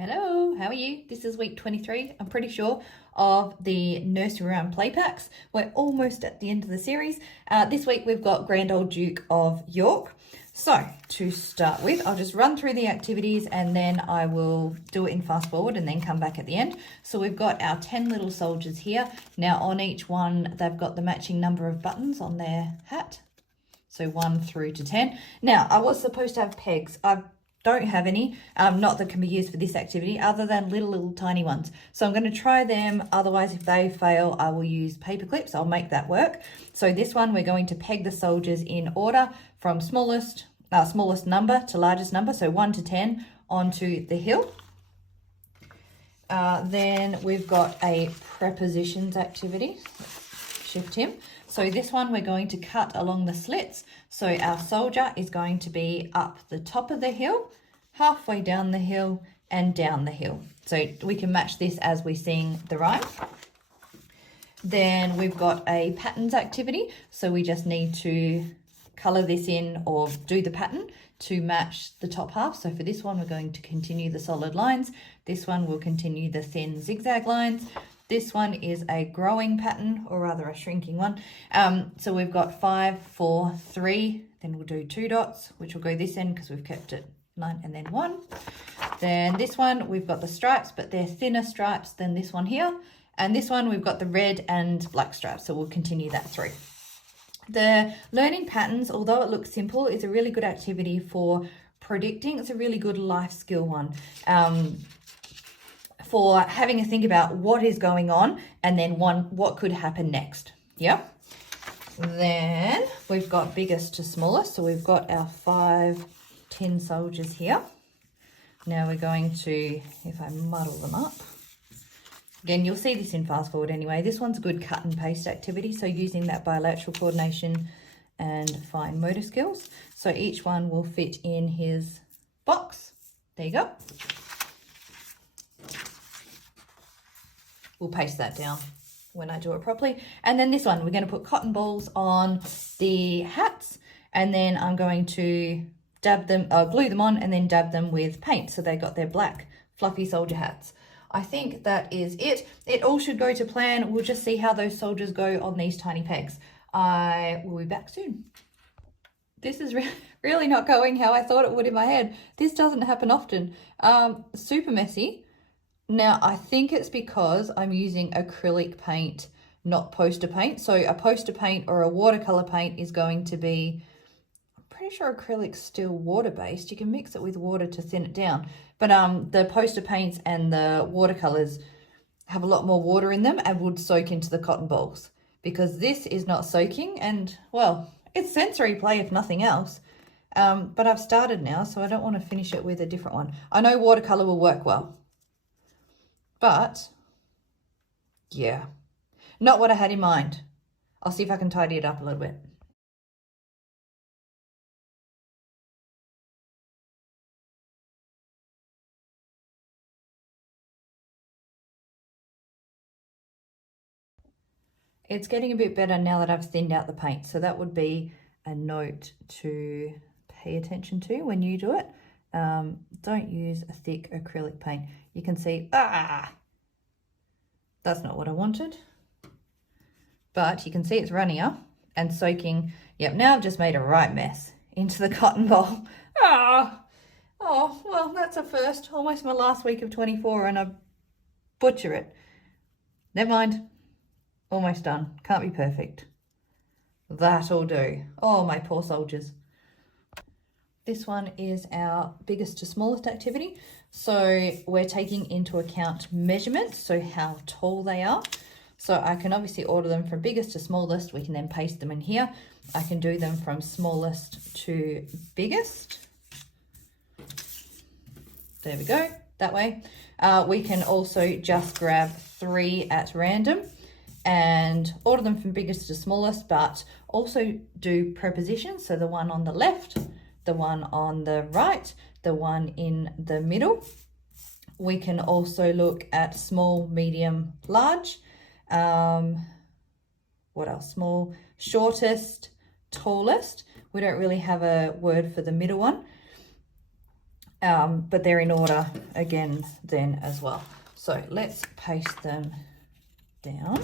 Hello, how are you? This is week 23, I'm pretty sure, of the Nursery Rhyme play packs. We're almost at the end of the series. This week we've got Grand Old Duke of York. So to start with, I'll just run through the activities and then I will do it in fast forward and then come back at the end. So we've got our 10 little soldiers here. Now on each one, they've got the matching number of buttons on their hat. So 1 through to 10. Now I was supposed to have pegs. I don't have any, not that can be used for this activity, other than little tiny ones. So I'm going to try them. Otherwise, if they fail, I will use paper clips. I'll make that work. So this one, we're going to peg the soldiers in order from smallest number to largest number. So 1 to 10 onto the hill. Then we've got a prepositions activity. Shift him. So this one we're going to cut along the slits. So our soldier is going to be up the top of the hill, halfway down the hill and down the hill. So we can match this as we sing the rhyme. Then we've got a patterns activity. So we just need to colour this in or do the pattern to match the top half. So for this one, we're going to continue the solid lines. This one will continue the thin zigzag lines. This one is a growing pattern, or rather a shrinking one. So we've got 5, 4, 3, then we'll do 2 dots, which will go this end because we've kept it 9 and then 1. Then this one, we've got the stripes, but they're thinner stripes than this one here. And this one, we've got the red and black stripes, so we'll continue that through. The learning patterns, although it looks simple, is a really good activity for predicting. It's a really good life skill one. For having a think about what is going on and then what could happen next. Yeah. Then we've got biggest to smallest. So we've got our 5 tin soldiers here. Now we're going to, if I muddle them up, again, you'll see this in fast forward anyway. This one's a good cut and paste activity. So using that bilateral coordination and fine motor skills. So each one will fit in his box. There you go. We'll paste that down when I do it properly. And then this one, we're going to put cotton balls on the hats, and then I'm going to glue them on and then dab them with paint. So they got their black fluffy soldier hats. I think that is it. It all should go to plan. We'll just see how those soldiers go on these tiny pegs. I will be back soon. This is really not going how I thought it would in my head. This doesn't happen often. Super messy. Now, I think it's because I'm using acrylic paint, not poster paint. So a poster paint or a watercolor paint is going to be, I'm pretty sure acrylic's still water-based. You can mix it with water to thin it down. But the poster paints and the watercolors have a lot more water in them and would soak into the cotton balls. Because this is not soaking and, well, it's sensory play if nothing else. But I've started now, so I don't want to finish it with a different one. I know watercolor will work well. But, yeah, not what I had in mind. I'll see if I can tidy it up a little bit. It's getting a bit better now that I've thinned out the paint. So that would be a note to pay attention to when you do it. Don't use a thick acrylic paint. You can see, that's not what I wanted. But you can see it's runnier and soaking. Yep, now I've just made a right mess into the cotton ball. Oh, well, that's a first. Almost my last week of 24 and I butcher it. Never mind. Almost done. Can't be perfect. That'll do. Oh, my poor soldiers. This one is our biggest to smallest activity. So we're taking into account measurements, so how tall they are. So I can obviously order them from biggest to smallest. We can then paste them in here. I can do them from smallest to biggest. There we go, that way. We can also just grab 3 at random and order them from biggest to smallest, but also do prepositions. So the one on the left, the one on the right, the one in the middle. We can also look at small, medium, large. What else? Small, shortest, tallest. We don't really have a word for the middle one. but they're in order again then as well. So let's paste them down.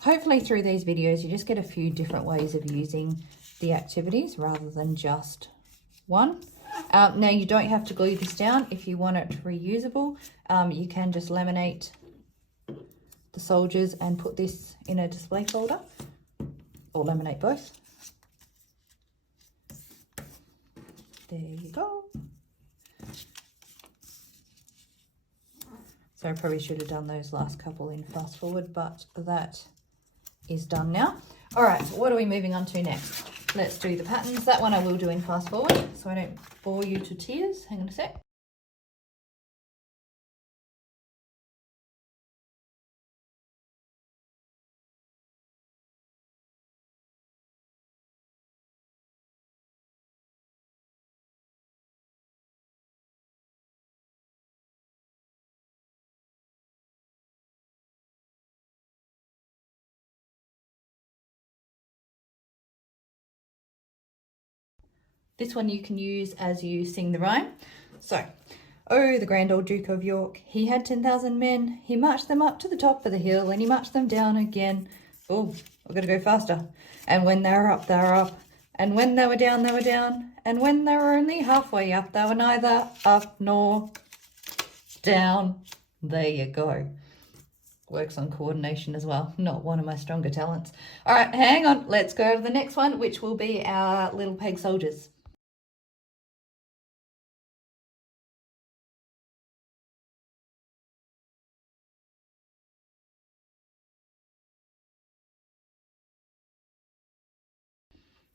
Hopefully through these videos you just get a few different ways of using the activities rather than just one. Now you don't have to glue this down. If you want it reusable, you can just laminate the soldiers and put this in a display folder, or laminate both. There you go. So I probably should have done those last couple in fast forward, but that is done now. All right, so what are we moving on to next? Let's do the patterns. That one I will do in fast forward so I don't bore you to tears. Hang on a sec. This one you can use as you sing the rhyme. So, oh, the grand old Duke of York, he had 10,000 men. He marched them up to the top of the hill and he marched them down again. Oh, I've got to go faster. And when they were up, they were up. And when they were down, they were down. And when they were only halfway up, they were neither up nor down. There you go. Works on coordination as well. Not one of my stronger talents. All right, hang on. Let's go to the next one, which will be our little peg soldiers.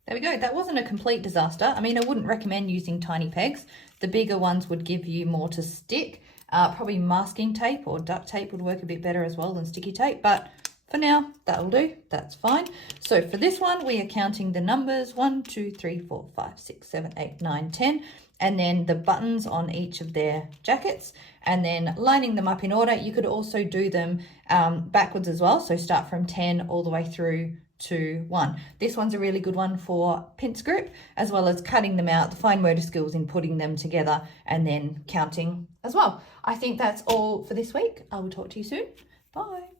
There we go. That wasn't a complete disaster. I mean, I wouldn't recommend using tiny pegs. The bigger ones would give you more to stick. Probably masking tape or duct tape would work a bit better as well than sticky tape, but for now, that'll do. That's fine. So for this one, we are counting the numbers 1, 2, 3, 4, 5, 6, 7, 8, 9, 10, and then the buttons on each of their jackets, and then lining them up in order. You could also do them backwards as well. So start from 10 all the way through to 1. This one's a really good one for pince grip, as well as cutting them out, the fine motor skills in putting them together, and then counting as well. I think that's all for this week. I will talk to you soon. Bye.